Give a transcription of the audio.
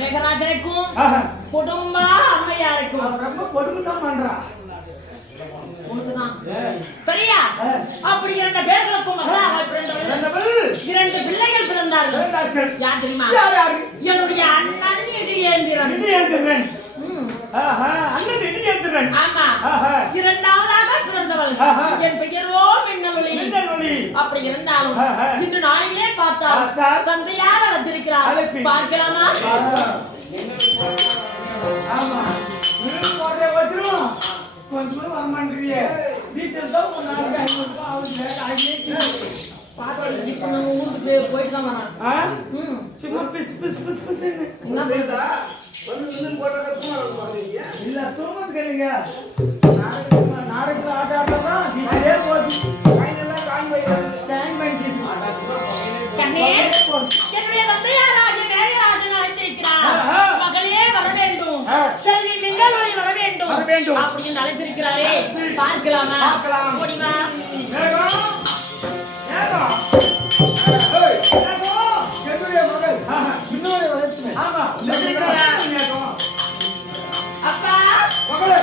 மேகராஜனுக்கும் குடும்ப அம்மையாருக்கும் ரொம்ப கொடுமைதான் பண்றா சரியா? அப்படி இரண்டு பேர்களுக்கும் மகளாக பிறந்தவர்கள் இரண்டு பிள்ளைகள் பிறந்தார்கள். யார் தெரியுமா? என்னுடைய அண்ணன் இடியேந்திரன். ஆமா, இரண்டாவதாக பிறந்தவள் என் பெயரோ மின்னவளி. அப்படி இருந்தாலும் இன்று நாளிலே பார்த்தால் தந்தையாக வந்திருக்கிறார். பார்க்கலாமா? கொஞ்சம் வரமாட்டீங்க. டீசல் தான் ஒரு நாளைக்கு 500 ரூபாய் ஆகுது. இப்ப நம்ம ஊருக்கு போயிட்டு தான் வரோம். சும்மா பிஸ் பிஸ் பிஸ் பிஸ் என்ன பேருதா? இல்ல தூமத்து கேளுங்க. நாளைக்கு ஆட்ட ஆட்டதான் டீசலே போகுது. என்னுடைய தந்தையாராகிய மேகராஜன் அழைத்திருக்கிறார். மகளே வர வேண்டும், செல்வி மின்னலொளி வர வேண்டும் அப்படின்னு அழைத்திருக்கிறாரே. பார்க்கலாமா? முடியுமா? அப்பா மகளே